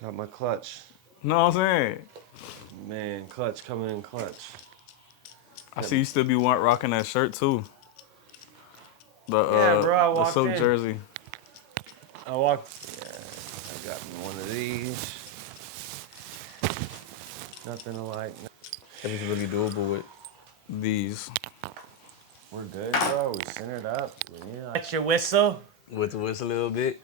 Got my clutch. Know what I'm saying? Man, clutch coming in clutch. I see you still be rocking that shirt too. Yeah, bro, I The walked silk in. jersey. Yeah, I got me one of these. Nothing alike. It's really doable with these. We're good, bro. We centered up. That's your whistle. With the whistle a little bit.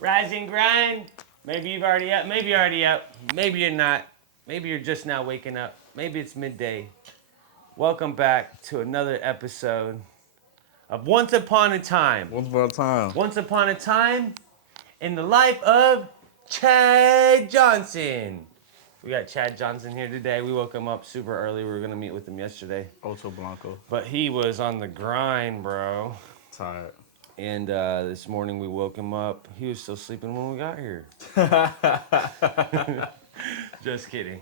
Rise and grind. Maybe you've already up. Maybe you're already up. Maybe you're not. Maybe you're just now waking up. Maybe it's midday. Welcome back to another episode of Once Upon a Time. Once upon a time. Once upon a time in the life of Chad Johnson. We got Chad Johnson here today. We woke him up super early. We were going to meet with him yesterday. Ocho Blanco. But he was on the grind, bro. Tired. And this morning we woke him up. He was still sleeping when we got here. Just kidding.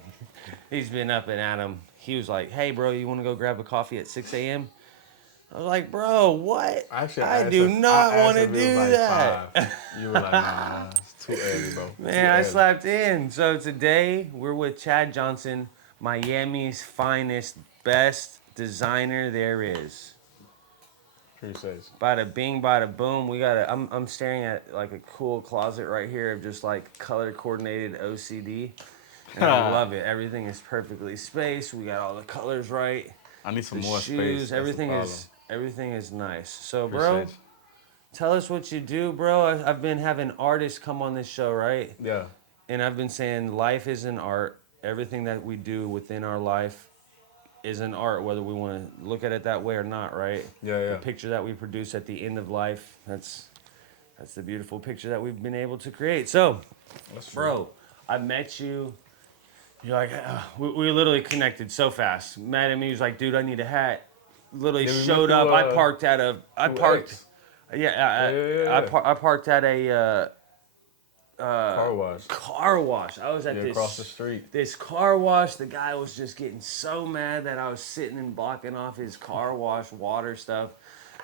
He's been up and at him. He was like, hey, bro, you want to go grab a coffee at 6 a.m.? I was like, bro, what? I do not want to do that. 5. You were like, nah, it's too early, bro. Man, I slept in. So today we're with Chad Johnson, Miami's finest, best designer there is. Appreciate Bada bing, bada boom. We got I'm staring at like a cool closet right here of just like color coordinated OCD. And I love it. Everything is perfectly spaced. We got all the colors right. I need some The more shoes, space. everything is nice. So, bro, Appreciate you. tell us what you do, bro. I've been having artists come on this show, right? Yeah. And I've been saying life is an art. Everything that we do within our life is an art, whether we want to look at it that way or not, right? Yeah. The picture that we produce at the end of life, that's the beautiful picture that we've been able to create. So, bro, I met you. You're like, we literally connected so fast. Met him, he was like, dude, I need a hat. Literally showed up. I parked at a. I parked. I parked at a car wash. Car wash. I was at this across the street. This car wash. The guy was just getting so mad that I was sitting and blocking off his car wash water stuff.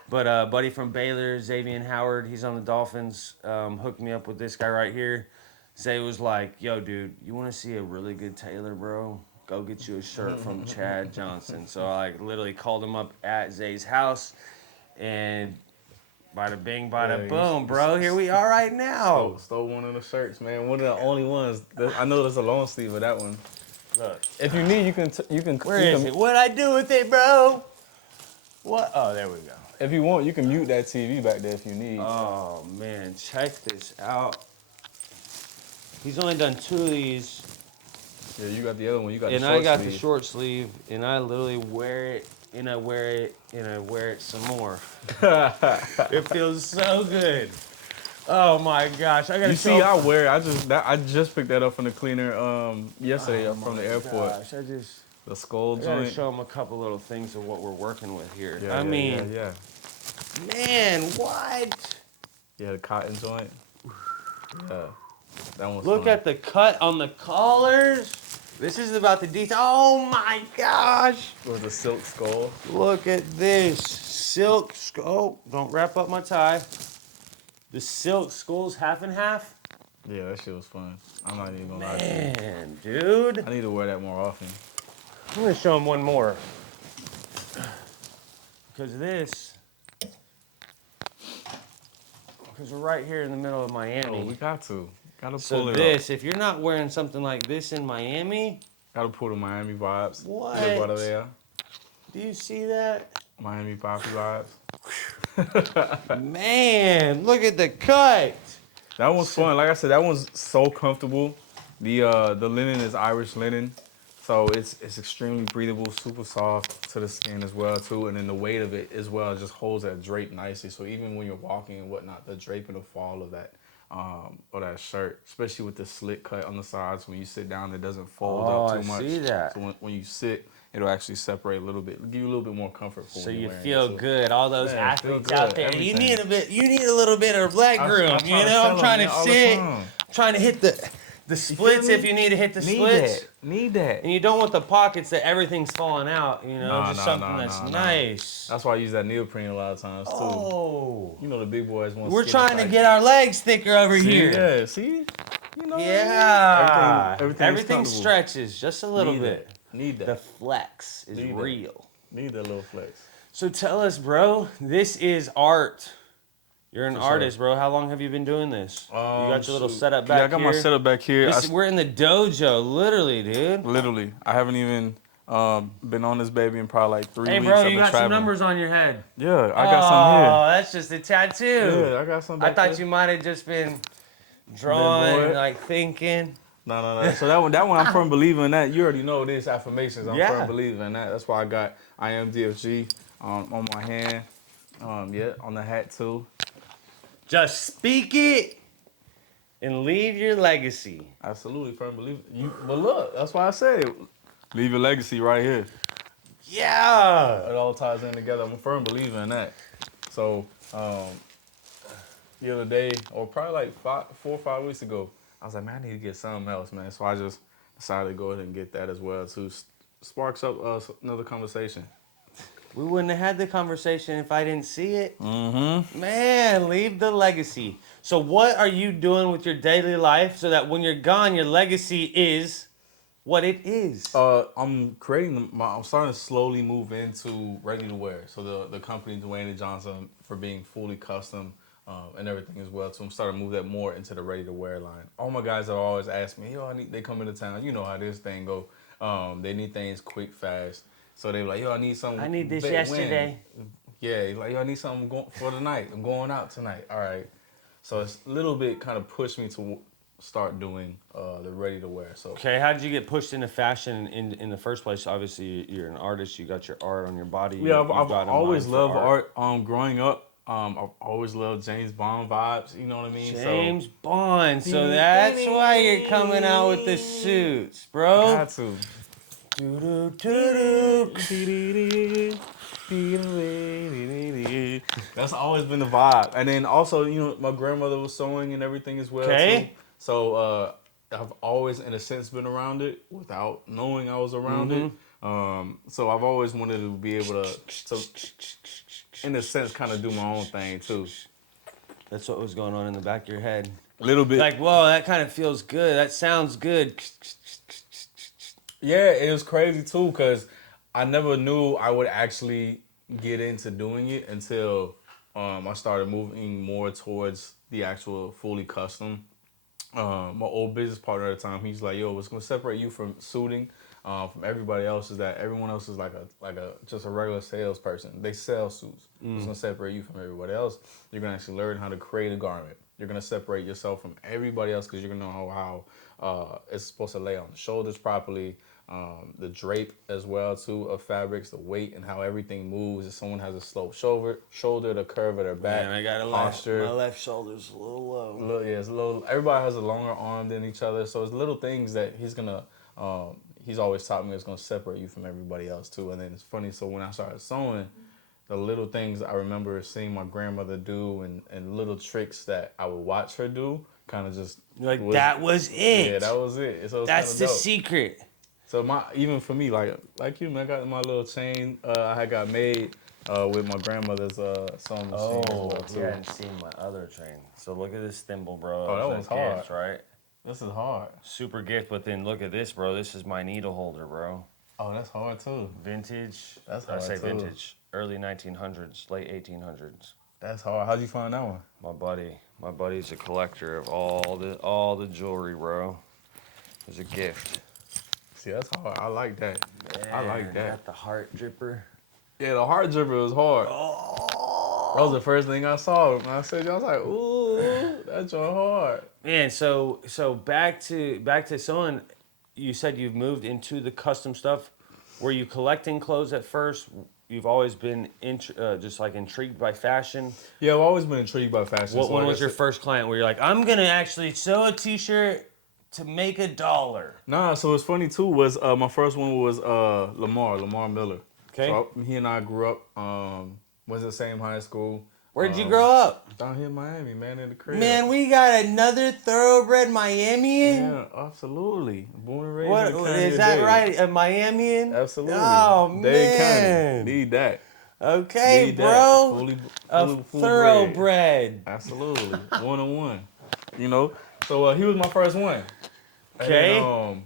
But buddy from Baylor, Xavier Howard, he's on the Dolphins. Hooked me up with this guy right here. Zay was like, yo, dude, you want to see a really good tailor, bro? Go get you a shirt from Chad Johnson. So I literally called him up at Zay's house, and bada bing, bada boom, bro. Here we are right now. Stole one of the shirts, man. One of the only ones. I know there's a long sleeve of that one. Look, if you need, you can. Where is it? What'd I do with it, bro? What? Oh, there we go. If you want, you can mute that TV back there if you need. Oh man, check this out. He's only done 2 of these. Yeah, you got the other one. You got the short sleeve. And I got sleeve. the short sleeve, and I literally wear it, and I wear it, and I wear it some more. It feels so good. Oh my gosh, I gotta. You see, I wear it. I just picked that up from the cleaner yesterday from the airport. Gosh, the skull I gotta joint. show him a couple little things of what we're working with here. Yeah, Man, what? Yeah, the cotton joint. Yeah. That one's Look fun. at the cut on the collars. This is about the detail. Oh my gosh. With the silk skull. Look at this. Silk skull. Don't wrap up my tie. The silk skull's half and half. Yeah, that shit was fun. I'm not even gonna lie to you. Man, dude. I need to wear that more often. I'm gonna show him one more. Because we're right here in the middle of Miami. Oh, we got to. Gotta So pull it this, up. if you're not wearing something like this in Miami, Gotta pull the Miami vibes. What? Look what are there. do you see that? Miami Poppy vibes. Man, look at the cut. That one's fun. Like I said, that one's so comfortable. The linen is Irish linen, so it's extremely breathable, super soft to the skin as well too. And then the weight of it as well just holds that drape nicely. So even when you're walking and whatnot, the drape and the fall of that that shirt, especially with the slit cut on the sides, when you sit down, it doesn't fold up too much. I see that. So when you sit, it'll actually separate a little bit, give you a little bit more comfort. So you feel good. All those athletes good. out there, Everything. you need a little bit of leg room. I'm I'm trying to all the sit, time. trying to hit the The splits, if you need to hit the splits. Need that. And you don't want the pockets that everything's falling out, you know, just something that's nice. That's why I use that neoprene a lot of times, too. Oh. You know the big boys want We're trying to get our legs thicker over here. Yeah, see? You know yeah. Everything comfortable. Stretches just a little bit. Need that. The flex is real. Need that little flex. So tell us, bro, this is art. You're an artist, bro. How long have you been doing this? You got your little setup back here? Yeah, I got my setup back here. We're in the dojo, literally, dude. Literally. I haven't even been on this baby in probably like 3 weeks. Hey, bro, you got some numbers on your head. Yeah, I got some here. Oh, that's just a tattoo. Yeah, I got some back I thought you might have just been drawing, like thinking. No. So that one, I'm firm believer in that. You already know this, affirmations. I'm firm believer in that. That's why I got I am DFG on my hand. On the hat too. Just speak it and leave your legacy. Absolutely, firm believer. But look, that's why I said leave your legacy right here. Yeah. It all ties in together. I'm a firm believer in that. So the other day, or probably like 4 or 5 weeks ago, I was like, man, I need to get something else, man. So I just decided to go ahead and get that as well too. Sparks up another conversation. We wouldn't have had the conversation if I didn't see it. Mm-hmm. Man, leave the legacy. So what are you doing with your daily life so that when you're gone, your legacy is what it is? I'm I'm starting to slowly move into ready to wear. So the company, Chad Johnson, for being fully custom and everything as well. So I'm starting to move that more into the ready to wear line. All my guys have always asked me, they come into town. You know how this thing go. They need things quick, fast. So they were like, I need something. I need this yesterday. Yeah, like, I need something for tonight. I'm going out tonight. All right. So it's a little bit kind of pushed me to start doing the ready to wear. So okay, how did you get pushed into fashion in the first place? Obviously, you're an artist. You got your art on your body. Yeah, I've always loved art. Growing up, I've always loved James Bond vibes. You know what I mean? James Bond. So that's why you're coming out with the suits, bro. Got to. That's always been the vibe. And then also, my grandmother was sewing and everything as well too. So I've always, in a sense, been around it without knowing I was around it. So I've always wanted to be able to, in a sense, kind of do my own thing too. That's what was going on in the back of your head. A little bit. Like, whoa, that kind of feels good. That sounds good. Yeah, it was crazy too, because I never knew I would actually get into doing it until I started moving more towards the actual fully custom. My old business partner at the time, he's like, what's going to separate you from suiting from everybody else is that everyone else is like a just a regular salesperson. They sell suits. It's going to separate you from everybody else. You're going to actually learn how to create a garment. You're going to separate yourself from everybody else because you're going to know how it's supposed to lay on the shoulders properly. The drape as well too of fabrics, the weight and how everything moves. If someone has a sloped shoulder, the curve of their back, man, I got posture. My left shoulder's a little low. It's a little. Everybody has a longer arm than each other, so it's little things that he's always taught me is gonna separate you from everybody else too. And then it's funny. So when I started sewing, the little things I remember seeing my grandmother do and little tricks that I would watch her do, kind of just that was it. Yeah, that was it. So that's the secret. So even for me, like you, man, I got my little chain I had got made with my grandmother's sewing machine as well too. Yeah, and seen my other chain. So look at this thimble, bro. Oh, that one's hard, gift, right? This is hard. Super gift, but then look at this, bro. This is my needle holder, bro. Oh, that's hard too. Vintage. That's hard I say too. vintage. Early 1900s, late 1800s. That's hard. How'd you find that one? My buddy's a collector of all the jewelry, bro. It was a gift. See, that's hard. I like that. Man, I like that. Got the heart dripper. Yeah, the heart dripper was hard. Oh. That was the first thing I saw. When I said, I was like, ooh, that's hard. Man, so back to sewing. You said you've moved into the custom stuff. Were you collecting clothes at first? You've always been just like intrigued by fashion. Yeah, I've always been intrigued by fashion. When was your first client where you're like, I'm gonna actually sew a T-shirt to make $1? Nah, so what's funny too was my first one was Lamar Miller. Okay. So he and I grew up, went to the same high school. Where'd you grow up? Down here in Miami, man, in the crib. Man, we got another thoroughbred Miamian. Yeah, absolutely. Born and raised What in the county is of that Dade. right? A Miamian? Absolutely. Oh Dade man. County. Need that. Okay, Need bro. That. A Full thoroughbred. Absolutely. 1-on-1. You know? So he was my first one. Okay. And then,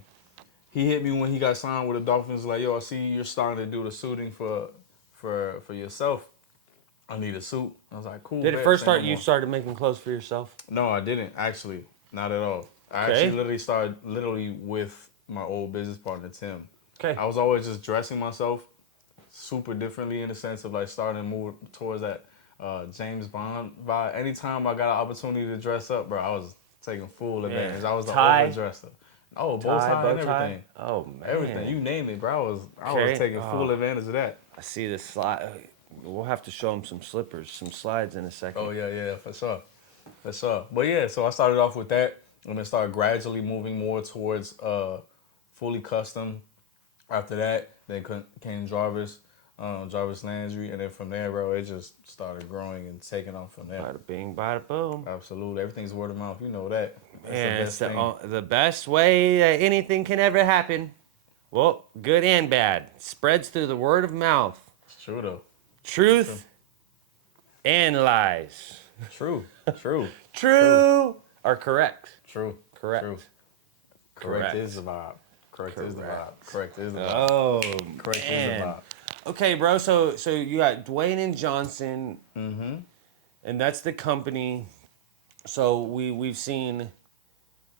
he hit me when he got signed with the Dolphins. Like, yo, I see you're starting to do the suiting for yourself. I need a suit. I was like, cool. Did it bet, first say start no you more. started making clothes for yourself? No, I didn't actually. Not at all. I Okay. actually literally started with my old business partner Tim. Okay. I was always just dressing myself super differently in the sense of like starting to move towards that James Bond vibe. Anytime I got an opportunity to dress up, bro, I was taking full advantage. I was the Tie? overdresser. Oh, bow tie and everything. Oh man. Everything. You name it, bro. I Okay. was taking full advantage of that. I see the slide. We'll have to show him some slippers, some slides in a second. Oh yeah, for sure. For sure. But yeah, so I started off with that and then started gradually moving more towards fully custom. After that, then came Jarvis Landry, and then from there, bro, it just started growing and taking off from there. Bada bing, bada boom. Absolutely. Everything's word of mouth. You know that. That's Man, the it's best thing. the best way that anything can ever happen. Well, good and bad. Spreads through the word of mouth. It's true, though. Truth and lies. True. True or correct? True. Correct. True. Correct. Correct is the vibe. Correct is the vibe. Correct is the vibe. Oh, Correct is the man. vibe. Okay, bro. So you got Dwayne and Johnson, and that's the company. So we've seen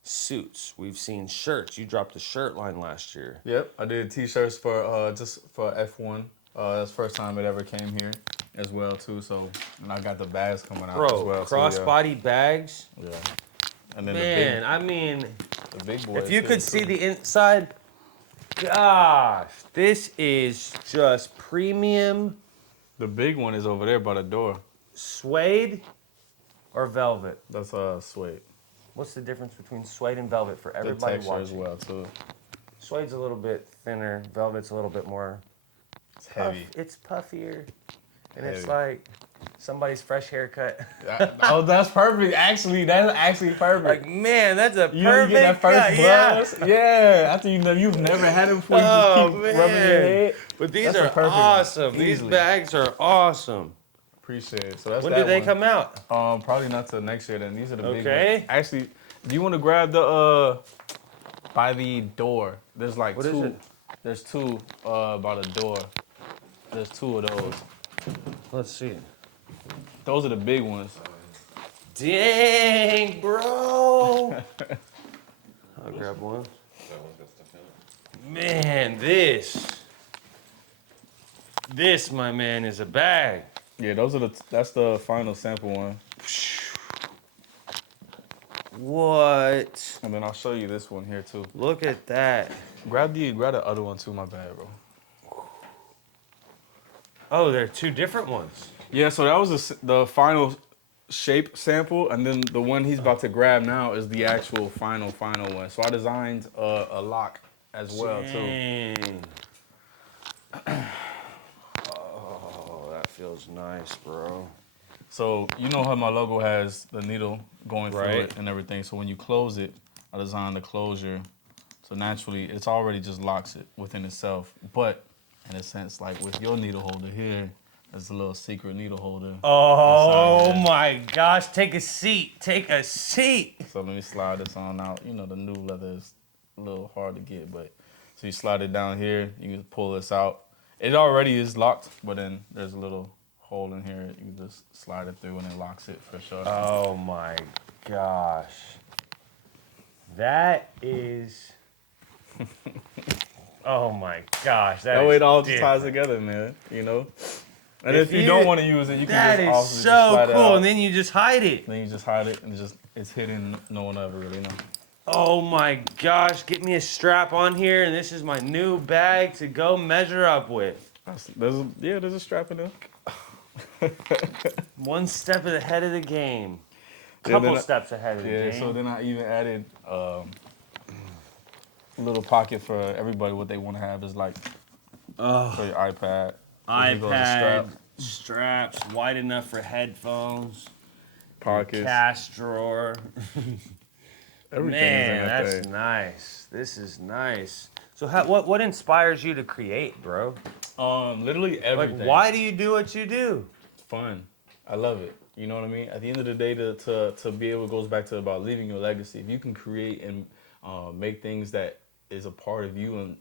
suits, we've seen shirts. You dropped a shirt line last year. Yep, I did T-shirts for just for F1. That's the first time it ever came here as well too. So and I got the bags coming out as well. Crossbody bags. Yeah. And then Man, I mean, the big boys. if you could see the inside, gosh, this is just premium the big one is over there by the door. suede or velvet. That's suede. What's the difference between suede and velvet for The everybody texture watching? as well too. Suede's a little bit thinner. Velvet's a little bit more. It's heavy. It's puffier, and it's Heavy. like somebody's fresh haircut. Oh, that's perfect. Actually, that's actually perfect. Like, man, that's a You know, perfect you get that first cut. Yeah. buzz. Yeah. After you've never had them before, you Oh, just keep man. rubbing your head. But these That's a are perfect one. awesome. These Easily. bags are awesome. Appreciate it. So that's When that do they one. come out? Probably not till next year. Then these are the big Okay. ones. Actually, do you want to grab the by the door? There's like What is two. it? There's two by the door. There's two of those. Let's see. Those are the big ones. Dang, bro. I'll grab one. Man, this, my man, is a bag. Yeah, that's the final sample one. What? And then I'll show you this one here too. Look at that. Grab the other one too. My bad, bro. Oh, they're two different ones. Yeah, so that was the final shape sample, and then the one he's about to grab now is the actual final one. So I designed a lock as well too. Dang. Oh, that feels nice, bro. So you know how my logo has the needle going through Right. it and everything. So when you close it, I designed the closure. So naturally, it's already just locks it within itself. But in a sense, like with your needle holder here, there's a little secret needle holder. Oh inside there. my gosh, take a seat. Take a seat. So let me slide this on out. You know, the new leather is a little hard to get, but so you slide it down here, you can pull this out. It already is locked, but then there's a little hole in here. You can just slide it through and it locks it for sure. Oh my gosh. That is. Oh my gosh. That way it all just different. ties together, man. You know? And If if you you- don't want to use it, you can That just is also just so slide it cool. out. And then you just hide it. Then you just hide it and it's hidden. No one ever really know. Oh my gosh. Get me a strap on here, and this is my new bag to go measure up with. There's a strap in there. One step ahead of the game. Yeah, Couple then I- steps ahead of the Yeah, game. so then I even added a little pocket for everybody. What they want to have is like for your iPad. So here goes the iPad, strap. straps, wide enough for headphones, Pockets. cash drawer. Everything's Man, in that that's thing. nice. This is nice. So what inspires you to create, bro? Literally everything. Like, why do you do what you do? Fun. I love it. You know what I mean? At the end of the day, to be able, it goes back to about leaving your legacy. If you can create and make things that is a part of you, and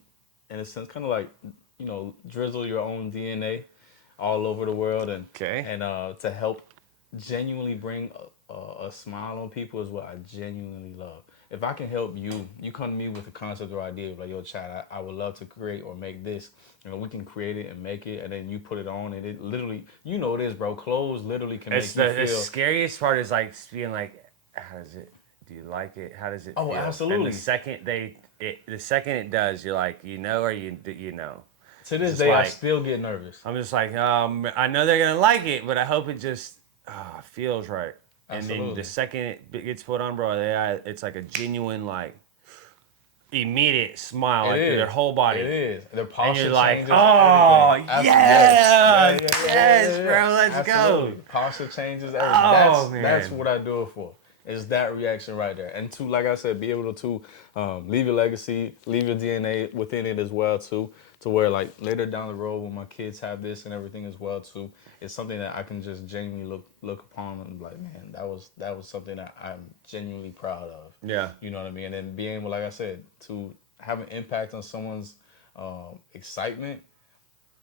in a sense, kind of like, drizzle your own DNA all over the world, and Okay. to help genuinely bring a smile on people is what I genuinely love. If I can help you, you come to me with a concept or idea like, yo, Chad, I would love to create or make this. We can create it and make it, and then you put it on, and it literally, it is, bro. Clothes literally can make you The feel. scariest part is like being like, how does it? Do you like it? How does it Oh, feel? absolutely. And the second it does, you're like, or you know. To this It's day, I like- still get nervous. I'm just like, I know they're gonna like it, but I hope it just feels right. And then Absolutely. the second it gets put on, bro, it's like a genuine, like, immediate smile, like through their whole body. It is. Their And posture you're like, changes. oh, everything. yes, bro, let's Absolutely. go. Posture changes everything. Oh, That's man. what I do it for. Is that reaction right there. And to, like I said, be able to leave your legacy, leave your DNA within it as well too, to where like later down the road when my kids have this and everything as well too, it's something that I can just genuinely look upon and be like, man, that was something that I'm genuinely proud of. Yeah. You know what I mean? And then being able, like I said, to have an impact on someone's excitement,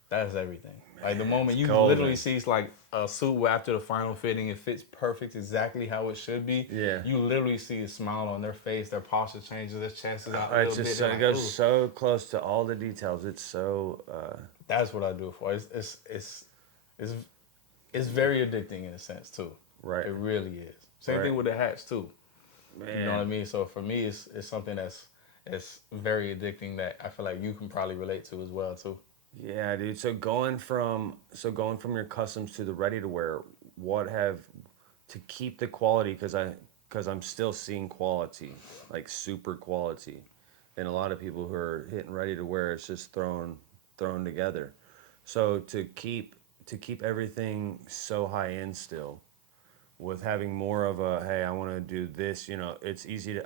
that is everything. Like the moment you golden. literally see like a suit where after the final fitting, it fits perfect exactly how it should be. Yeah. You literally see a smile on their face, their posture changes, their chest is out a It's little just bit. it goes so close to all the details. It's so. That's what I do it for. It's very addicting in a sense too. Right. It really is. Same Right. thing with the hats too. Man. You know what I mean? So for me, it's something that's very addicting that I feel like you can probably relate to as well too. Yeah, dude. So going from your customs to the ready to wear, what have to keep the quality because I'm still seeing quality, like super quality, and a lot of people who are hitting ready to wear, it's just thrown together. So to keep everything so high end still, with having more of a, hey, I want to do this. It's easy to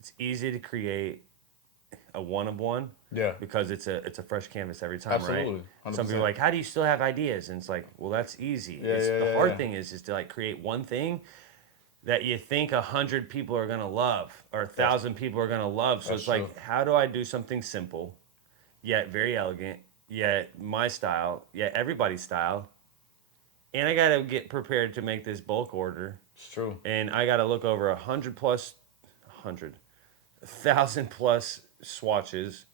it's easy to create a one of one. Yeah. Because it's a fresh canvas every time, Absolutely. right? 100%. Some people are like, how do you still have ideas? And it's like, well, that's easy. The hard thing is to like create one thing that you think 100 people are gonna love or 1,000 people are gonna love. So That's it's like, true. how do I do something simple, yet very elegant, yet my style, yet everybody's style, and I gotta get prepared to make this bulk order, It's true. and I gotta look over 1,000 plus swatches.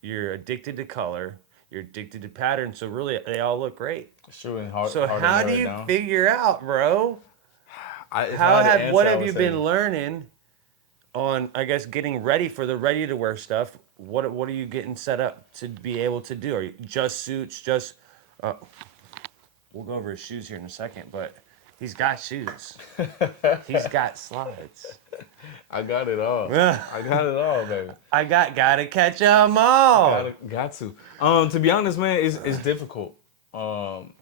You're addicted to color. You're addicted to pattern. So really, they all look great. It's true. And hard. So hard to how narrow do it you down. figure out, bro? It's hard to answer, What I have would you say. been learning on, I guess, getting ready for the ready to wear stuff? What are you getting set up to be able to do? Are you just suits? We'll go over his shoes here in a second, but he's got shoes. He's got slides. I got it all. I got it all, baby. I gotta catch 'em all. Got to. To be honest, man, it's difficult. I'm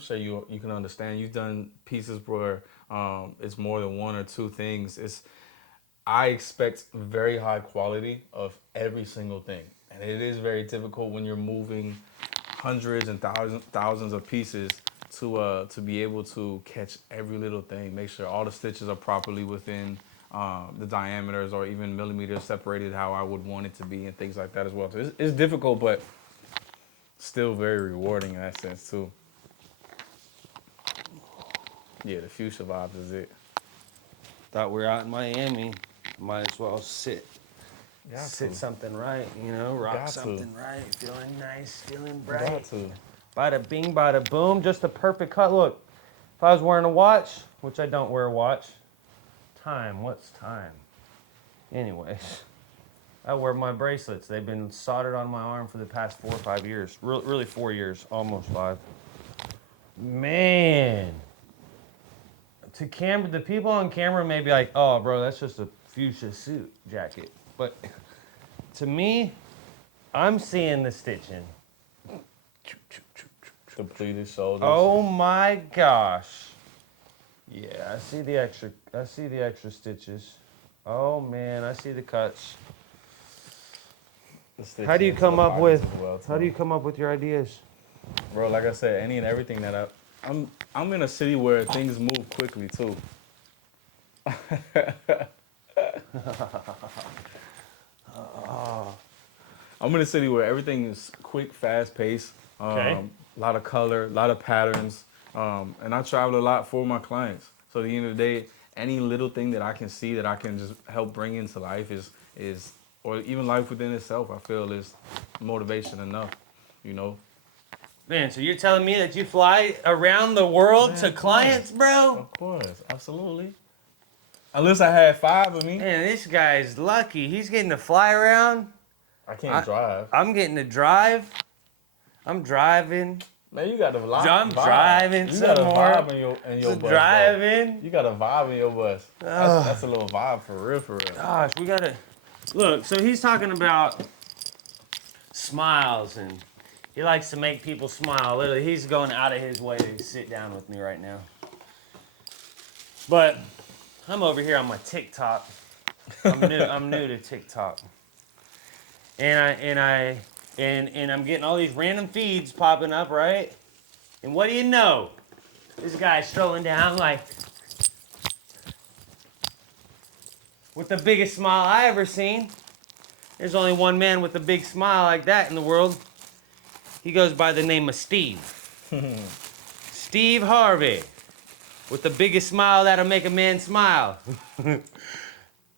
sure you can understand. You've done pieces where it's more than one or two things. I expect very high quality of every single thing, and it is very difficult when you're moving hundreds and thousands of pieces to be able to catch every little thing, make sure all the stitches are properly within the diameters or even millimeters separated how I would want it to be and things like that as well. So it's difficult, but still very rewarding in that sense too. Yeah, the fuchsia vibes is it. Thought we were out in Miami. Might as well sit Got sit to. something right, rock Got to. something right, feeling nice, feeling bright. Got to. Bada bing, bada boom, just a perfect cut. Look, if I was wearing a watch, which I don't wear a watch, what's time? Anyways, I wear my bracelets. They've been soldered on my arm for the past 4 or 5 years. Really 4 years, almost 5. Man. To camera, the people on camera may be like, oh, bro, that's just a fuchsia suit jacket. But to me, I'm seeing the stitching. Depleted shoulders. Oh my gosh. Yeah, I see the extra stitches. Oh man, I see the cuts. The How do you stitching into come the up pockets with as well, how do you too. come up with your ideas? Bro, like I said, any and everything I'm in a city where things move quickly too. I'm in a city where everything is quick, fast paced, Okay. a lot of color, a lot of patterns, and I travel a lot for my clients. So at the end of the day, any little thing that I can see that I can just help bring into life is or even life within itself, I feel is motivation enough, you know. Man, so you're telling me that you fly around the world Man, to of course, clients, bro? of course, absolutely. Unless I had 5 of me, Man, this guy's lucky. He's getting to fly around. I can't I, drive. I'm getting to drive. I'm driving. Man, you got a I'm vibe. driving You got some a more. vibe in your Just bus, bro. driving. You got a vibe in your bus. That's a little vibe for real, for real. Gosh, we gotta look. So he's talking about smiles, and he likes to make people smile. Literally, he's going out of his way to sit down with me right now. But I'm over here on my TikTok. I'm new to TikTok, and I'm getting all these random feeds popping up, right? And what do you know? This guy's strolling down like with the biggest smile I ever seen. There's only one man with a big smile like that in the world. He goes by the name of Steve. Steve Harvey, with the biggest smile that'll make a man smile.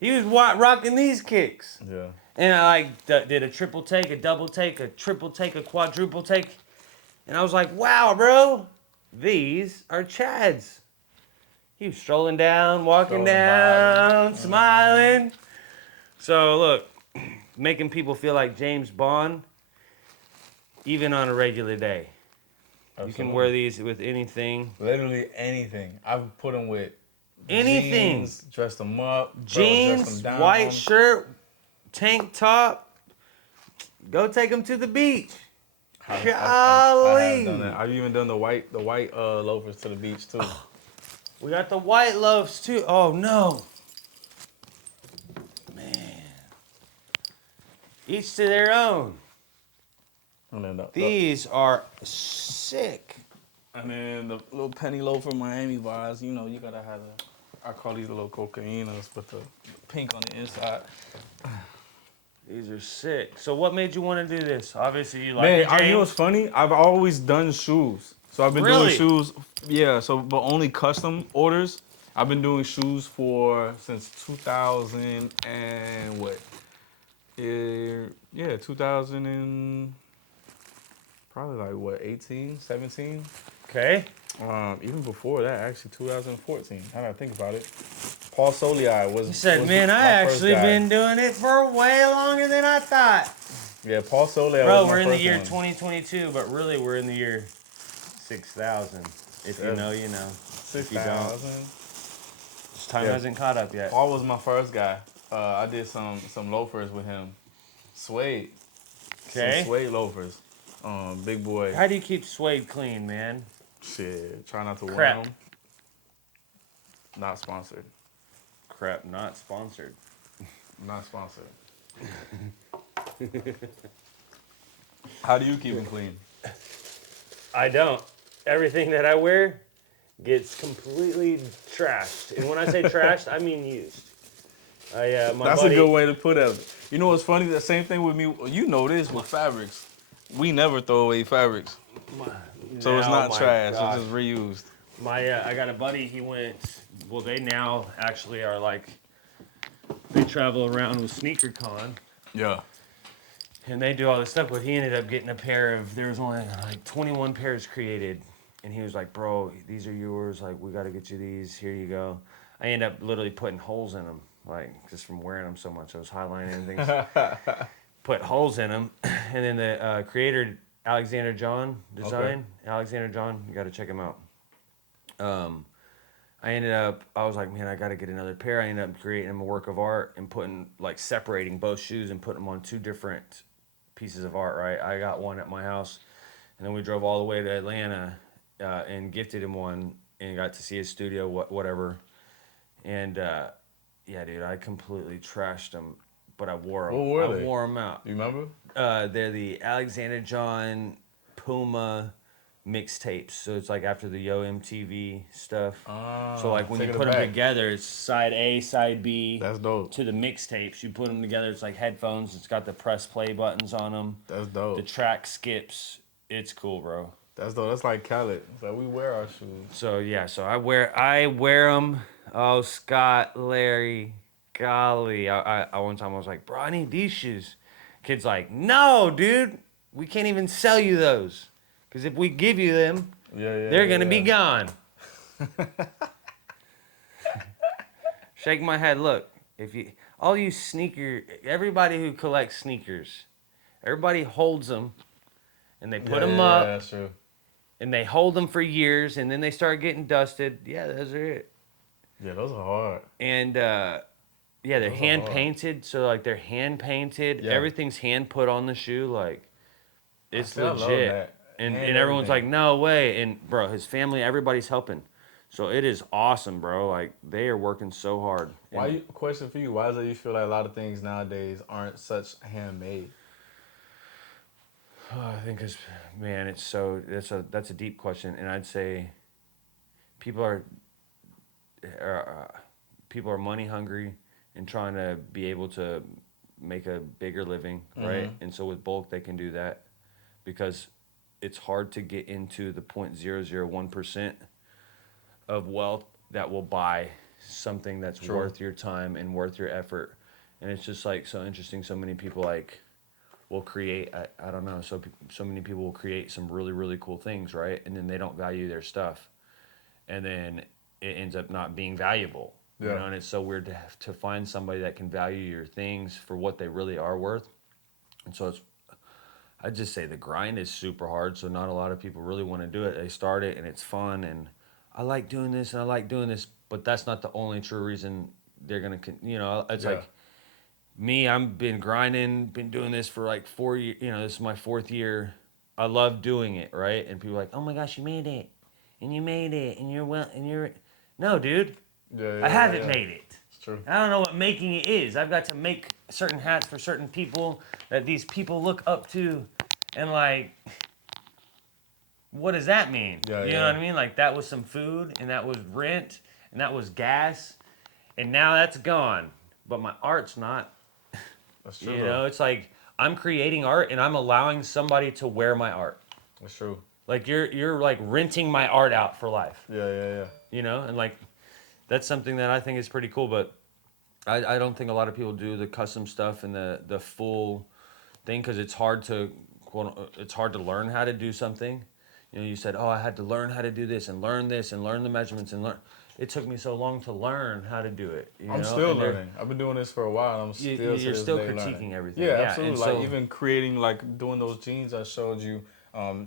He was rocking these kicks. Yeah. And I did a triple take, a double take, a triple take, a quadruple take. And I was like, wow, bro, these are Chad's. He was strolling down, walking Strolling, down, vibing. smiling. So look, making people feel like James Bond, even on a regular day. You can wear these with anything. Literally anything. I've put them with Anything. jeans, dressed them up, bro, dressed them Jeans, down. white shirt, tank top. Go take them to the beach. I have Golly. done that. I've even done the white loafers to the beach too. We got the white loaves too. Oh no. Man. Each to their own. And then These are sick. the little penny loafer Miami vibes. You know, you gotta have I call these little cocainas, but the pink on the inside. These are sick. So what made you want to do this? Obviously you like Man, it, James. you know what's funny? I've always done shoes. So I've been doing Really? shoes. Yeah, but only custom orders. I've been doing shoes since 2000 and what? 2000 and probably like what, 18, 17? Okay. Even before that, actually 2014. Now that I think about it. Paul Soliai was. He said, was man, I my first actually guy. been doing it for way longer than I thought. Yeah, Paul Soliai Bro, was my we're in the first year one. 2022, but really we're in the year 6000. If you know, you know. If you don't, 6,000. this time Yeah. hasn't caught up yet. Paul was my first guy. I did some loafers with him. Suede. Okay. Some suede loafers. Big boy. How do you keep suede clean, man? Shit. Try not to wear Crap. them. Not sponsored. Crap, not sponsored. Not sponsored. How do you keep them clean? I don't. Everything that I wear gets completely trashed. And when I say trashed, I mean used. That's a good way to put it. You know what's funny? The same thing with me. You know this with fabrics. We never throw away fabrics. So it's not trash. Gosh. It's just reused. I got a buddy, he went, well, they now actually are like, they travel around with SneakerCon, Yeah. and they do all this stuff, but he ended up getting a pair of, there was only like 21 pairs created, and he was like, bro, these are yours, like, we got to get you these, here you go. I ended up literally putting holes in them, like, just from wearing them so much, I was highlighting and things, put holes in them, and then the creator, Alexander John Design, Alexander John, you got to check him out. I was like, man, I got to get another pair. I ended up creating a work of art and separating both shoes and putting them on two different pieces of art, right? I got one at my house And then we drove all the way to Atlanta and gifted him one and got to see his studio, whatever. And yeah, dude, I completely trashed them, but I wore them. What were I they? wore them out. You remember? They're the Alexander John Puma mixtapes. So it's like after the Yo MTV stuff. So like when you taking it put them back. together, it's side A, side B. That's dope. To the mixtapes, you put them together. It's like headphones. It's got the press play buttons on them. That's The dope. track skips. It's cool, bro. That's dope. That's like Khaled. It's like we wear our shoes. So yeah, so I wear them. Oh, Scott, Larry, golly. I one time I was like, bro, I need these shoes. Kid's like, no, dude, we can't even sell you those, because if we give you them, Yeah. they're gonna be gone. Shake my head. Look, if you, all you everybody who collects sneakers, everybody holds them, and they put them up, Yeah, that's true. and they hold them for years, and then they start getting dusted. Yeah, those are it. Yeah, those are hard. And yeah, they're Those are hand hard. painted. So like they're hand painted. Yeah. Everything's hand put on the shoe. Like it's I love legit. that. And Hand everyone's like, everything. no way. And bro, his family, everybody's helping. So it is awesome, bro. Like they are working so hard. And Question for you: why is it you feel like a lot of things nowadays aren't such handmade? I think because man, it's so that's a deep question, and I'd say people are people are money hungry and trying to be able to make a bigger living, right? And so with bulk, they can do that because it's hard to get into the 0.001% of wealth that will buy something that's True. worth your time and worth your effort. And it's just like so interesting. So many people like will create, I don't know, so many people will create some really, really cool things, right? And then they don't value their stuff. And then it ends up not being valuable. You Yeah. know, and it's so weird to have to find somebody that can value your things for what they really are worth. And so I'd just say the grind is super hard. So not a lot of people really want to do it. They start it and it's fun and I like doing this and I like doing this, but that's not the only true reason they're gonna. You know, it's like me. I've been grinding, been doing this for like 4 years. You know, this is my 4th year. I love doing it, right? And people are like, oh my gosh, you made it, and you made it, and you're well, and you're. No, dude. I haven't made it. It's true. I don't know what making it is. I've got to make certain hats for certain people that these people look up to, and like, what does that mean? Yeah, you know what I mean? Like that was some food, and that was rent, and that was gas, and now that's gone. But my art's not. That's true. You know, it's like I'm creating art, and I'm allowing somebody to wear my art. That's true. Like you're like renting my art out for life. Yeah. You know, and like that's something that I think is pretty cool. But I don't think a lot of people do the custom stuff and the full thing because it's hard to learn how to do something. You know, you said, oh, I had to learn how to do this and learn the measurements and learn. It took me so long to learn how to do it. I'm still learning. I've been doing this for a while. I'm still you're still critiquing learning. everything. Yeah, absolutely. Like so, even creating, like doing those jeans I showed you,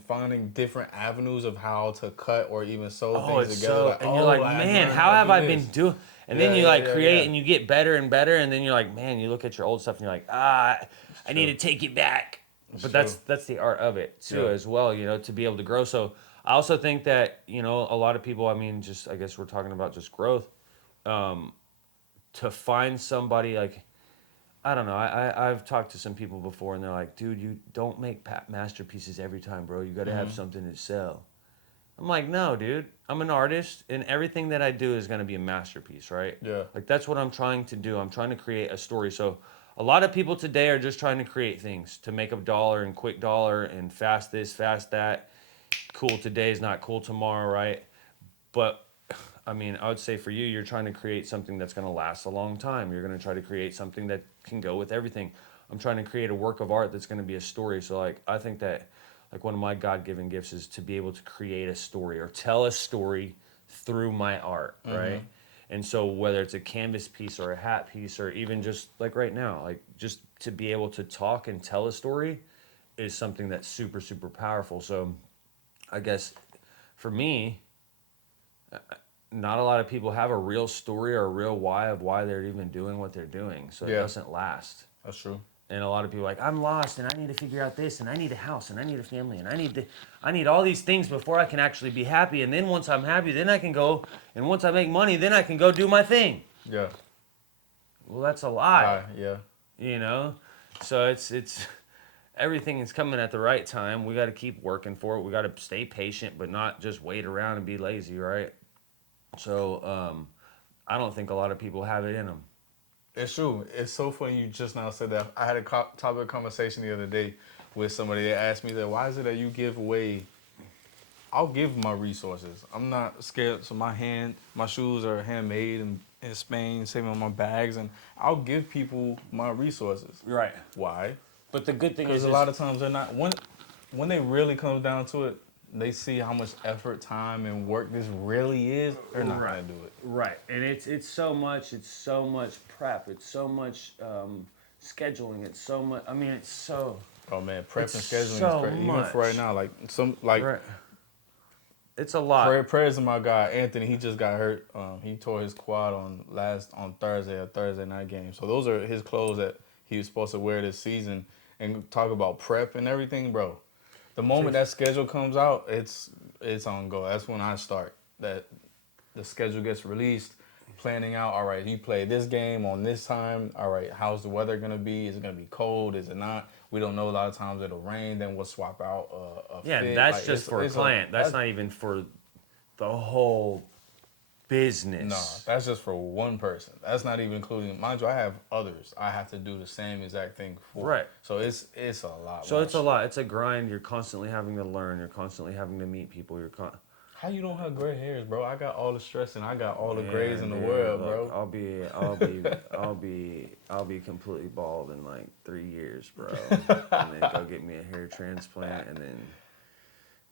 finding different avenues of how to cut or even sew things together. So, like, and you're like, man, how have I been doing? And then you create and you get better and better, and then you're like, man, you look at your old stuff and you're like, I need to take it back. But that's the art of it too, as well. You know, to be able to grow. So I also think that a lot of people. I mean, just I guess we're talking about just growth. To find somebody like, I don't know. I've talked to some people before, and they're like, dude, you don't make masterpieces every time, bro. You got to have something to sell. I'm like, no, dude. I'm an artist, and everything that I do is going to be a masterpiece, right? Yeah. Like, that's what I'm trying to do. I'm trying to create a story. So a lot of people today are just trying to create things to make a dollar and quick dollar and fast this, fast that. Cool today is not cool tomorrow, right? But, I mean, I would say for you, you're trying to create something that's going to last a long time. You're going to try to create something that can go with everything. I'm trying to create a work of art that's going to be a story. So, like, I think that like one of my God-given gifts is to be able to create a story or tell a story through my art, right? And so whether it's a canvas piece or a hat piece or even just like right now, like just to be able to talk and tell a story is something that's super, super powerful. So I guess for me, not a lot of people have a real story or a real why of why they're even doing what they're doing. So it doesn't last. That's true. And a lot of people are like, I'm lost and I need to figure out this and I need a house and I need a family and I need all these things before I can actually be happy. And then once I'm happy, then I can go, and once I make money, then I can go do my thing. Yeah. Well, that's a lie, Yeah. you know? So it's everything is coming at the right time. We got to keep working for it. We got to stay patient, but not just wait around and be lazy, right? So I don't think a lot of people have it in them. It's true. It's so funny you just now said that. I had a topic of conversation the other day with somebody that asked me that, why is it that you give away? I'll give my resources. I'm not scared. So my shoes are handmade in Spain, same on my bags, and I'll give people my resources. Right. Why? But the good thing Because a lot of times they're not, when they really come down to it, they see how much effort, time, and work this really is. They're not gonna do it. Right, and it's so much prep, it's so much scheduling, it's so much. I mean, it's so. Oh man, prep and It's scheduling so is crazy. Even much. for right now, Right. It's a lot. prayers to my guy Anthony. He just got hurt. He tore his quad on Thursday night game. So those are his clothes that he was supposed to wear this season. And talk about prep and everything, bro. The moment that schedule comes out, it's on go. That's when I start. That the schedule gets released, planning out. All right, you play this game on this time. All right, how's the weather gonna be? Is it gonna be cold? Is it not? We don't know. A lot of times it'll rain. Then we'll swap out a Yeah, fit. that's Like, just for a client. That's not even for the whole business. No, that's just for one person. That's not even including, mind you, I have others. I have to do the same exact thing for. Right. So it's a lot. So it's a lot. It's a grind. You're constantly having to learn. You're constantly having to meet people. How you don't have gray hairs, bro? I got all the stress and I got all the Yeah, grays in the dude, world, look, bro. I'll be completely bald in like 3 years, bro. And then go get me a hair transplant and then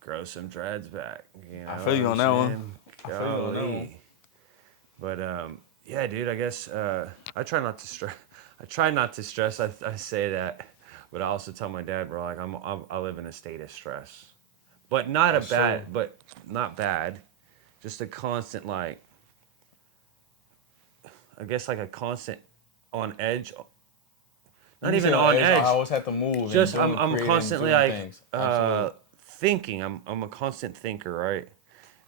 grow some dreads back. You know I feel you on that one. Golly. But yeah, dude. I guess I try not to stress. I try not to stress. I say that, but I also tell my dad, bro, like I live in a state of stress, but not That's a bad, true. but not bad. Just a constant like. I guess like a constant on edge. Not You even say on edge. I always have to move. Just and I'm create constantly and doing like things. Absolutely. thinking. I'm a constant thinker, right?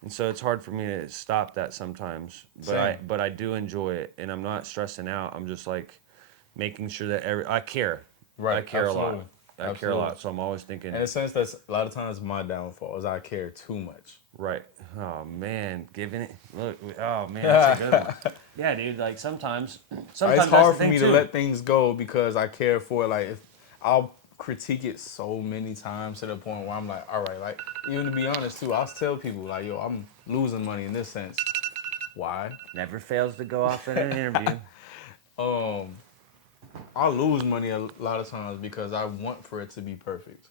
And so it's hard for me to stop that sometimes. Same. But I do enjoy it, and I'm not stressing out. I'm just like making sure that I care. Right. I care absolutely. a lot. I care a Absolutely. lot. So I'm always thinking. In a sense, that's a lot of times my downfall is I care too much. Right. Oh man, giving it. Look. Oh man, that's a good one. Yeah, dude. Like sometimes It's that's hard the for thing me too. to let things go because I care for it. Like, I'll critique it so many times to the point where I'm like, all right, like, even to be honest too, I'll tell people like, yo, I'm losing money in this sense. Why? Never fails to go off in an interview. I'll lose money a lot of times because I want for it to be perfect.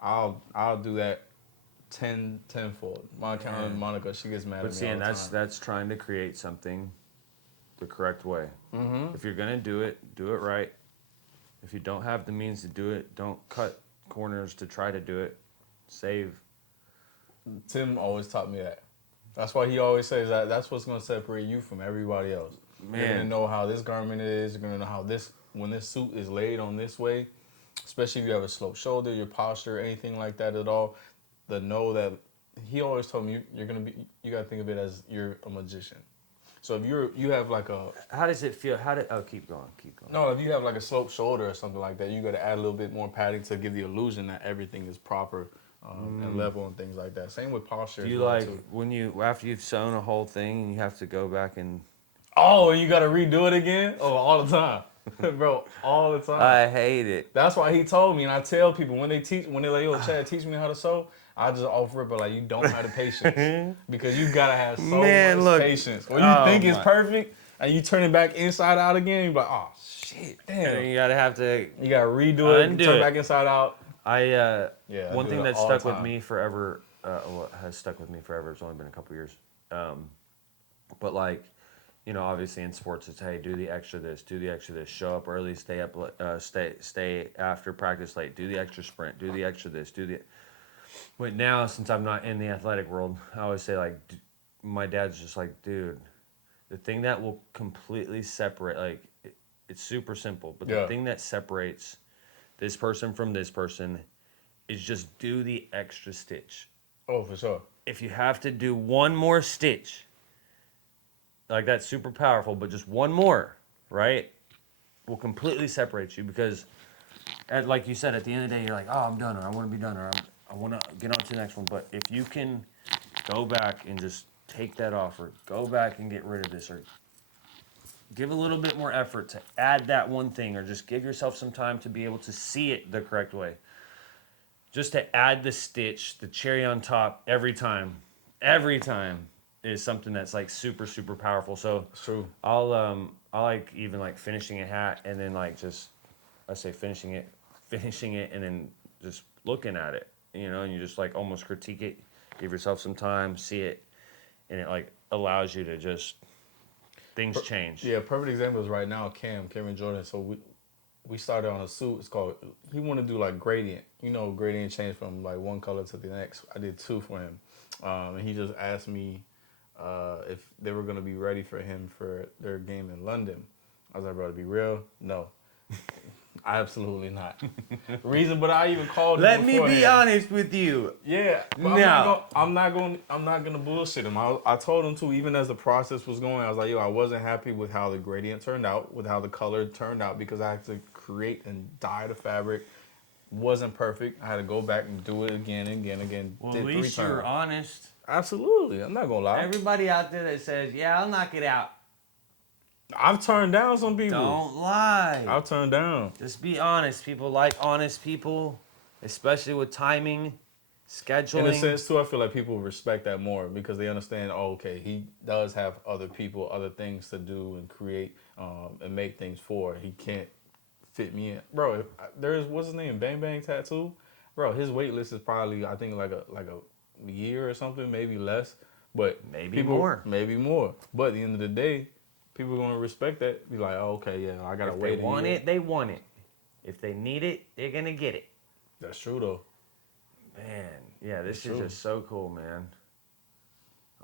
I'll do that tenfold. My accountant, Monica, she gets mad at me But see, all and the time. that's trying to create something the correct way. Mm-hmm. If you're gonna do it right. If you don't have the means to do it, don't cut corners to try to do it. Save. Tim always taught me that. That's why he always says that that's what's going to separate you from everybody else. Man. You're going to know how this garment is. You're going to know how when this suit is laid on this way, especially if you have a sloped shoulder, your posture, anything like that at all. The know that he always told me you got to think of it as you're a magician. So if you have like a... How does it feel? Keep going. No, if you have like a sloped shoulder or something like that, you got to add a little bit more padding to give the illusion that everything is proper and level and things like that. Same with posture. Do you like when after you've sewn a whole thing and you have to go back and... Oh, and you got to redo it again? Oh, all the time. Bro, all the time. I hate it. That's why he told me, and I tell people when they're like, yo, Chad, teach me how to sew, I just offer it, but like, you don't have the patience. Because you got to have so much patience. When you think it's perfect, and you turn it back inside out again, you're like, oh, shit, damn. And you got to redo it, turn it back inside out. One thing that stuck with me forever, has stuck with me forever, it's only been a couple years. But like, you know, obviously in sports, it's, hey, do the extra this, show up early, stay up, stay after practice late, do the extra sprint, do the extra this, But now, since I'm not in the athletic world, I always say, like, my dad's just like, dude, the thing that will completely separate, like, It's super simple. But Yeah. the thing that separates this person from this person is just do the extra stitch. Oh, for sure. If you have to do one more stitch, like that's super powerful, but just one more, right, will completely separate you because, like you said, at the end of the day, you're like, oh, I'm done, or I want to be done, or I want to get on to the next one. But if you can go back and just take that off, or go back and get rid of this, or give a little bit more effort to add that one thing, or just give yourself some time to be able to see it the correct way. Just to add the stitch, the cherry on top every time is something that's like super, super powerful. So It's true. I like even like finishing a hat and then like just, I say finishing it and then just looking at it, and you just like almost critique it, give yourself some time, see it, and it like allows you to just, things change. Yeah, perfect example is right now Cameron Jordan. So we started on a suit. It's called, he want to do like gradient. Gradient change from like one color to the next. I did 2 for him. And he just asked me if they were going to be ready for him for their game in London. I was like, bro, to be real, no. Absolutely not. Reason, but I even called him. Let me be honest with you. Yeah, No. I'm not gonna bullshit him. I told him to, even as the process was going, I was like, yo, I wasn't happy with how the gradient turned out, with how the color turned out, because I had to create and dye the fabric. Wasn't perfect. I had to go back and do it again. Well, did at 3 least you're times. honest. Absolutely, I'm not gonna lie. Everybody out there that says, yeah, I'll knock it out, I've turned down some people. don't lie. I've turned down. Just be honest. People like honest people, especially with timing, scheduling. In a sense, too, I feel like people respect that more because they understand, oh, okay, he does have other people, other things to do and create and make things for. He can't fit me in. Bro, there's, what's his name, Bang Bang Tattoo? Bro, his wait list is probably, I think, like a year or something, maybe less. But Maybe more. Maybe more. But at the end of the day, people are going to respect that. Be like, oh, okay, yeah, I got to If wait they a want year. it, they want it. If they need it, they're going to get it. That's true, though. Man, yeah, this That's is true. just so cool, man.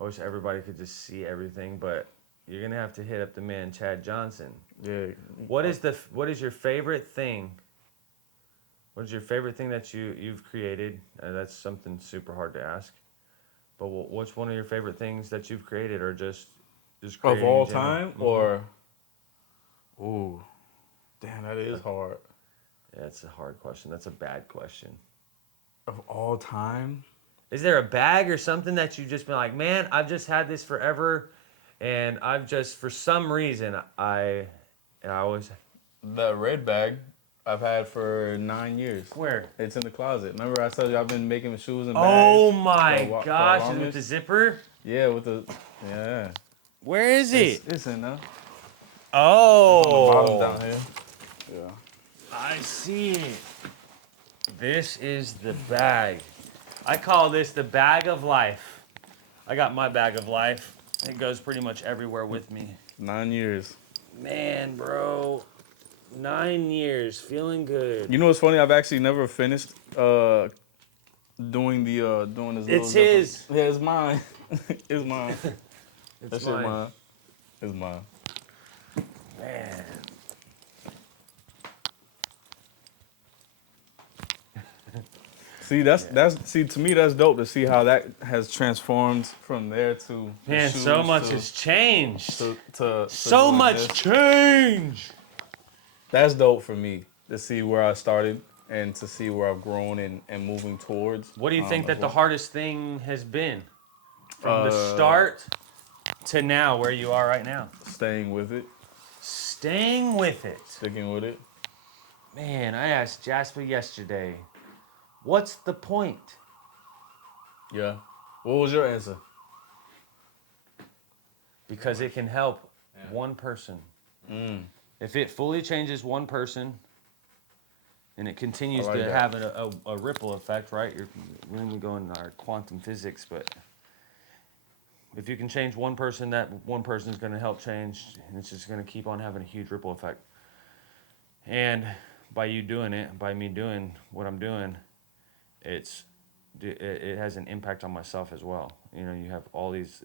I wish everybody could just see everything, but you're going to have to hit up the man, Chad Johnson. Yeah. What is your favorite thing? What is your favorite thing that you've created? That's something super hard to ask. But what's one of your favorite things that you've created, or just Of creating all in general? time, or... Ooh, damn, that is hard. Yeah, that's a hard question. That's a bad question. Of all time? Is there a bag or something that you've just been like, man, I've just had this forever, and I've just, for some reason, I always... The red bag I've had for 9 years. Where? It's in the closet. Remember I told you I've been making shoes and bags? Oh my for gosh, is it with longest? the zipper? Yeah, with the... Yeah. Where is it? It's in there. Oh. On the bottom down here. Yeah. I see it. This is the bag. I call this the bag of life. I got my bag of life. It goes pretty much everywhere with me. 9 years. Man, bro. 9 years. Feeling good. You know what's funny? I've actually never finished doing this. It's little his. zipper. Yeah, it's mine. It's mine. It's That shit mine. mine. It's mine. Man. See, see, to me that's dope to see how that has transformed from there to the Man, shoes so much to, has changed. to So doing much this. change. That's dope for me to see where I started and to see where I've grown and moving towards. What do you think as that the well. hardest thing has been? From the start to now, where you are right now? Staying with it, Staying with it. sticking with it. Man, I asked Jasper yesterday, what's the point? Yeah. What was your answer? Because it can help one person. If it fully changes one person, and it continues I like to that. have a ripple effect, right? When we go into our quantum physics, but if you can change one person, that one person is going to help change, and it's just going to keep on having a huge ripple effect. And by you doing it, by me doing what I'm doing, it has an impact on myself as well. You have all these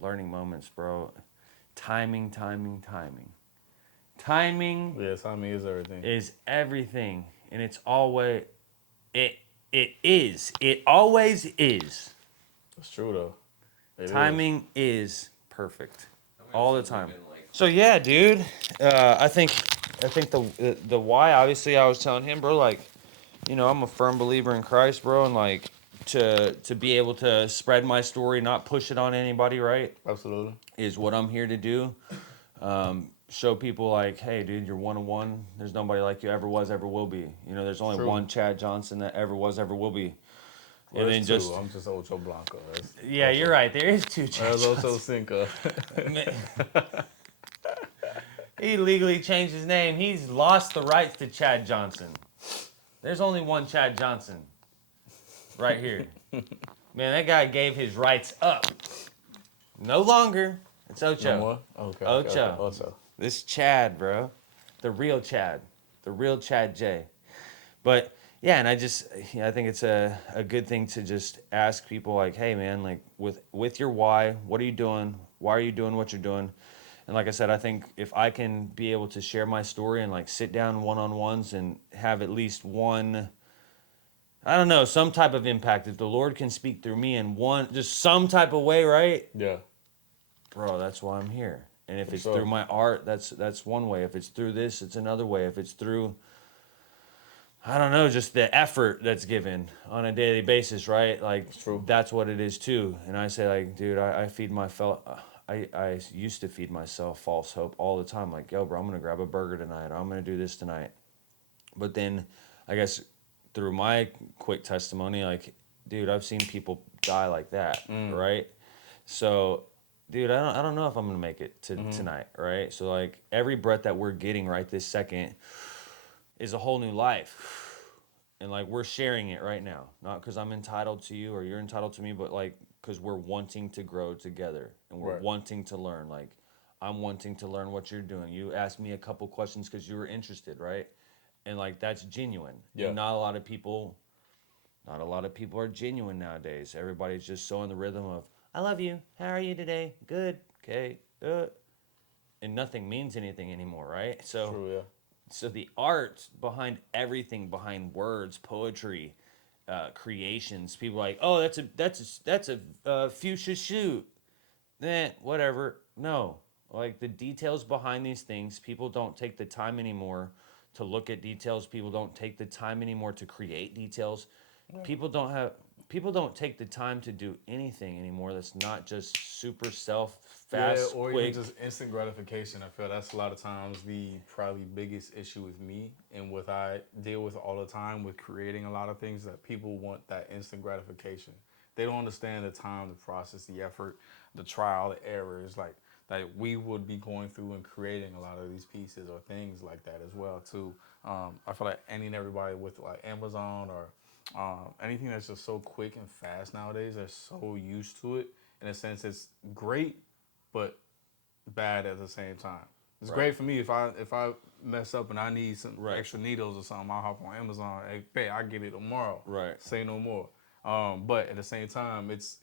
learning moments, bro. Timing. Timing Yes, timing is everything. is everything, and it's always it is. It always is. It's true though. It is. Timing is perfect all the time. So yeah, dude. I think the why. Obviously, I was telling him, bro. Like, I'm a firm believer in Christ, bro, and like to be able to spread my story, not push it on anybody, right? Absolutely. Is what I'm here to do. Show people like, hey, dude, you're one of one. There's nobody like you ever was, ever will be. There's only True. one Chad Johnson that ever was, ever will be. Well, And then two. just I'm just Ocho Blanco. yeah, you're right. There is two Chad There's Ocho Johnsons. Cinco. He legally changed his name. He's lost the rights to Chad Johnson. There's only one Chad Johnson right here. Man, that guy gave his rights up. No longer. It's Ocho. No more? Okay. Ocho. Ocho. This Chad, bro. The real Chad. The real Chad J. But yeah, and I think it's a good thing to just ask people like, hey man, like with your why, what are you doing? Why are you doing what you're doing? And like I said, I think if I can be able to share my story and like sit down one-on-ones and have at least one, I don't know, some type of impact. If the Lord can speak through me in just some type of way, right? Yeah. Bro, that's why I'm here. And if For it's sure. through my art, that's one way. If it's through this, it's another way. If it's through, I don't know, just the effort that's given on a daily basis, right? Like, True. that's what it is too. And I say, like, dude, I feed my I used to feed myself false hope all the time. Like, yo, bro, I'm gonna grab a burger tonight. Or I'm gonna do this tonight. But then, I guess through my quick testimony, like, dude, I've seen people die like that, right? So, dude, I don't know if I'm gonna make it to tonight, right? So, like, every breath that we're getting right this second is a whole new life, and like we're sharing it right now, not because I'm entitled to you or you're entitled to me, but like because we're wanting to grow together and we're Right. wanting to learn. Like, I'm wanting to learn what you're doing. You asked me a couple questions because you were interested, right? And like that's genuine. Yeah. And not a lot of people are genuine nowadays. Everybody's just so in the rhythm of I love you, how are you today, good, okay, and nothing means anything anymore, right? So True. Yeah. so the art behind everything, behind words, poetry, creations, people are like, oh, that's a fuchsia shoot, whatever. No, like the details behind these things, people don't take the time anymore to look at details. People don't take the time anymore to create details. People don't take the time to do anything anymore that's not just super fast, or quick. even just instant gratification. I feel that's a lot of times the probably biggest issue with me and what I deal with all the time with creating a lot of things, that people want that instant gratification. They don't understand the time, the process, the effort, the trial, the errors, like that we would be going through and creating a lot of these pieces or things like that as well too. I feel like any and everybody with like Amazon or anything that's just so quick and fast nowadays, they're so used to it. In a sense, it's great, but bad at the same time. It's Right. great for me if I mess up and I need some Right. extra needles or something. I'll hop on Amazon. Hey, pay, I get it tomorrow. Right. Say no more. But at the same time, it's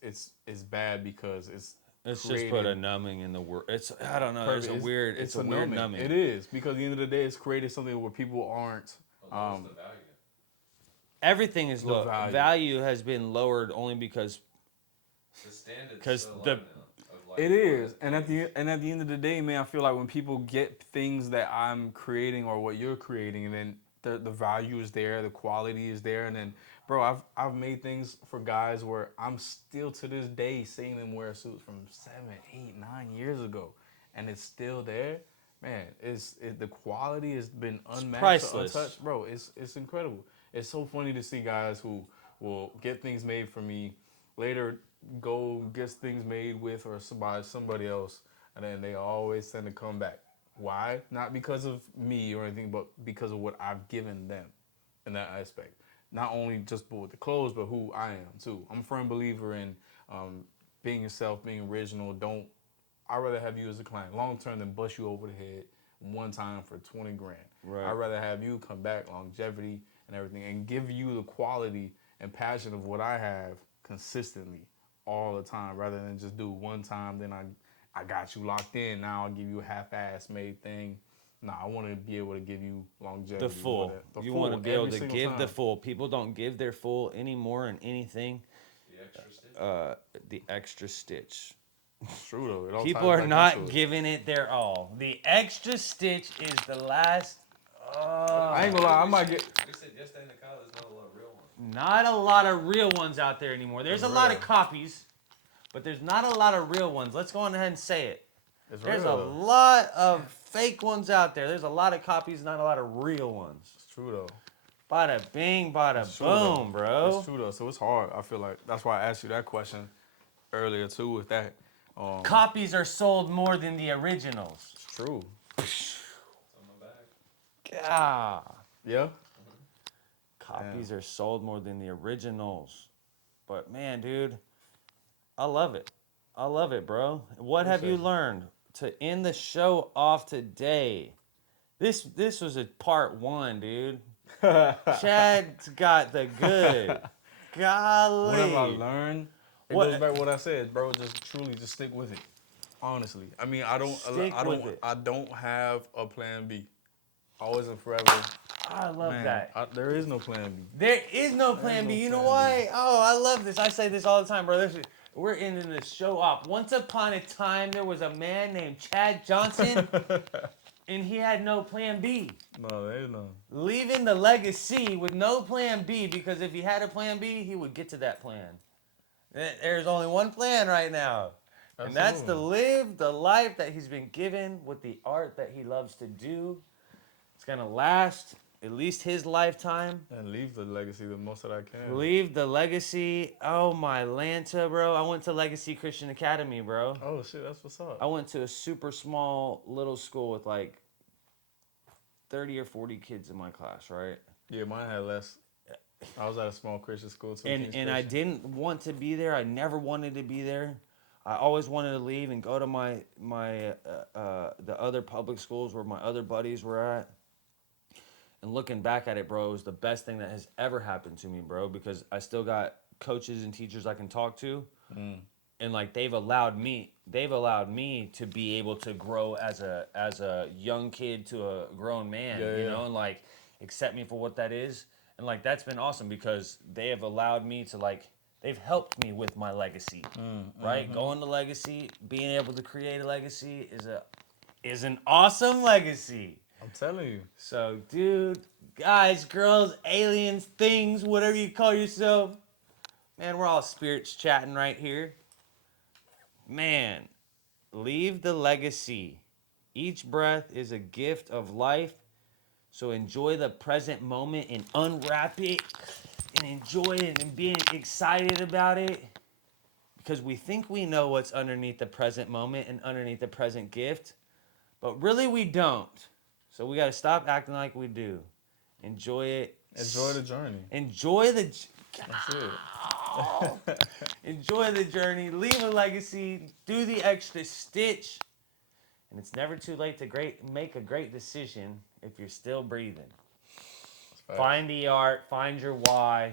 bad because it's Just creating put a numbing in the word. It's I don't know. It's a It's- weird. It's a weird numbing. It is, because at the end of the day, it's created something where people aren't. Everything is The low. value. Value has been lowered only because The standard's 'Cause so the- low now of like It is, and at the end of the day, man, I feel like when people get things that I'm creating or what you're creating, and then the value is there, the quality is there, and then, bro, I've made things for guys where I'm still to this day seeing them wear suits from 7, 8, 9 years ago, and it's still there. Man, the quality has been unmatched, priceless. untouched, bro. It's incredible. It's so funny to see guys who will get things made for me, later go get things made with or somebody else, and then they always tend to come back. Why? Not because of me or anything, but because of what I've given them in that aspect. Not only just with the clothes, but who I am too. I'm a firm believer in being yourself, being original. I'd rather have you as a client long term than bust you over the head one time for 20 grand. Right. I'd rather have you come back, longevity and everything, and give you the quality and passion of what I have consistently all the time, rather than just do one time, then I got you locked in. Now I'll give you a half-ass made thing Nah, I want to be able to give you longevity. The full. You want to be able to give the full. People don't give their full anymore in anything. The extra stitch. The extra stitch. It's true though. It all People ties are back not into it. giving it their all. The extra stitch is the last. I ain't gonna lie. I might get. We said yesterday in the car, there's not a lot of real ones. Not a lot of real ones out there anymore. There's a lot of copies, but there's not a lot of real ones. Let's go on ahead and say it. There's a lot of fake ones out there. There's a lot of copies, not a lot of real ones. It's true though. Bada bing, bada boom, bro. It's true though. So it's hard. I feel like that's why I asked you that question earlier too. With that, Copies are sold more than the originals. it's true. It's on my back. God. Yeah. Copies are sold more than the originals. But man, dude, I love it. I love it, bro. What have you learned to end the show off today? This was a part 1, dude. Chad's got the good. Golly. What have I learned? It goes back to what I said, bro. Just truly, just stick with it. Honestly, I mean, I don't have a plan B. Always and forever. I love that. There is no plan B. There is no plan B. You know why? Oh, I love this. I say this all the time, bro. We're ending this show off. Once upon a time, there was a man named Chad Johnson, and he had no plan B. No, there is none. Leaving the legacy with no plan B, because if he had a plan B, he would get to that plan. There's only one plan right now. And that's to live the life that he's been given with the art that he loves to do. It's going to last at least his lifetime. And leave the legacy the most that I can. Leave the legacy. Oh, my Lanta, bro. I went to Legacy Christian Academy, bro. Oh, shit, that's what's up. I went to a super small little school with like 30 or 40 kids in my class, right? Yeah, mine had less. I was at a small Christian school too. And I didn't want to be there. I never wanted to be there. I always wanted to leave and go to the other public schools where my other buddies were at. And looking back at it, bro, it was the best thing that has ever happened to me, bro, because I still got coaches and teachers I can talk to. And like they've allowed me to be able to grow as a young kid to a grown man, you know, and like accept me for what that is. And like that's been awesome because they have allowed me to like they've helped me with my legacy, right? Going to legacy, being able to create a legacy is an awesome legacy. I'm telling you. So, dude, guys, girls, aliens, things, whatever you call yourself, man, we're all spirits chatting right here. Man, leave the legacy. Each breath is a gift of life. So enjoy the present moment and unwrap it and enjoy it and being excited about it. Because we think we know what's underneath the present moment and underneath the present gift. But really we don't. So we got to stop acting like we do. Enjoy it. Enjoy the journey. Enjoy the... That's it. Enjoy the journey. Leave a legacy. Do the extra stitch. And it's never too late to make a great decision if you're still breathing. Find the art. Find your why.